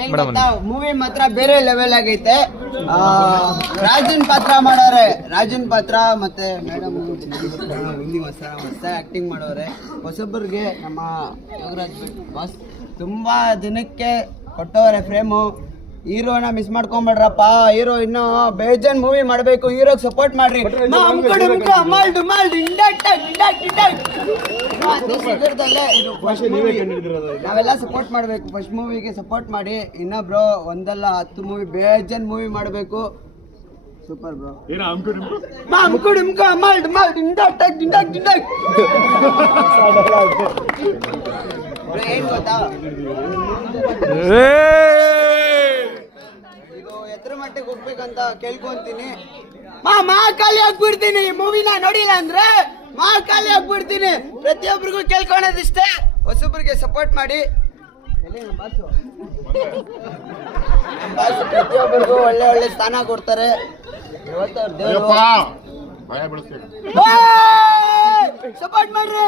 ಏನ್ ಗೊತ್ತಾ, ಮೂವಿ ಮಾತ್ರ ಬೇರೆ ಲೆವೆಲ್ ಆಗೈತೆ. ರಾಜನ್ ಪಾತ್ರ ಮಾಡೋರೆ, ರಾಜನ್ ಪಾತ್ರ ಮತ್ತೆ ಮೇಡಮ್ ಹೊಸ ಆಕ್ಟಿಂಗ್ ಮಾಡೋರೆ. ಹೊಸಬ್ರಿಗೆ ನಮ್ಮ ಯೋಗರಾಜ್ ಬಾಸ್ ತುಂಬಾ ದಿನಕ್ಕೆ ಕೊಟ್ಟವ್ರೆ ಫ್ರೇಮು. ಹೀರೋನ ಮಿಸ್ ಮಾಡ್ಕೊಂಬೇಡ್ರಪ್ಪ. ಹೀರೋ ಇನ್ನು ಬೇಜಾನ್ ಮೂವಿ ಮಾಡ್ಬೇಕು. ಹೀರೋಗೆ ಸಪೋರ್ಟ್ ಮಾಡ್ರಿ. ನಾವೆಲ್ಲ ಸಪೋರ್ಟ್ ಮಾಡ್ಬೇಕು. ಫಸ್ಟ್ ಮೂವಿಗೆ ಸಪೋರ್ಟ್ ಮಾಡಿ. ಇನ್ನೊಬ್ರು ಒಂದಲ್ಲ 10 ಮೂವಿ ಬೇಜಾನ್ ಮೂವಿ ಮಾಡ್ಬೇಕು. Super bro. ಏನ್ ಗೊತ್ತಾ, ಇದು ಎದ್ರ ಮಟ್ಟಿಗೆ ಹೋಗ್ಬೇಕಂತ ಕೇಳ್ಕೊಂತೀನಿ. ಖಾಲಿ ಆಗ್ಬಿಡ್ತೀನಿ. ಮೂವಿನ ನೋಡಿಲ್ಲ ಅಂದ್ರೆ ಖಾಲಿ ಆಗ್ಬಿಡ್ತೀನಿ. ಪ್ರತಿಯೊಬ್ಬರಿಗೂ ಕೇಳ್ಕೊಳೋದಿಷ್ಟೇ, ಹೊಸೊಬ್ರಿಗೆ ಸಪೋರ್ಟ್ ಮಾಡಿ. ಪ್ರತಿಯೊಬ್ಬರಿಗೂ ಒಳ್ಳೆ ಒಳ್ಳೆ ಸ್ಥಾನ ಕೊಡ್ತಾರೆ. ಸಪೋರ್ಟ್ ಮಾಡ್ರಿ.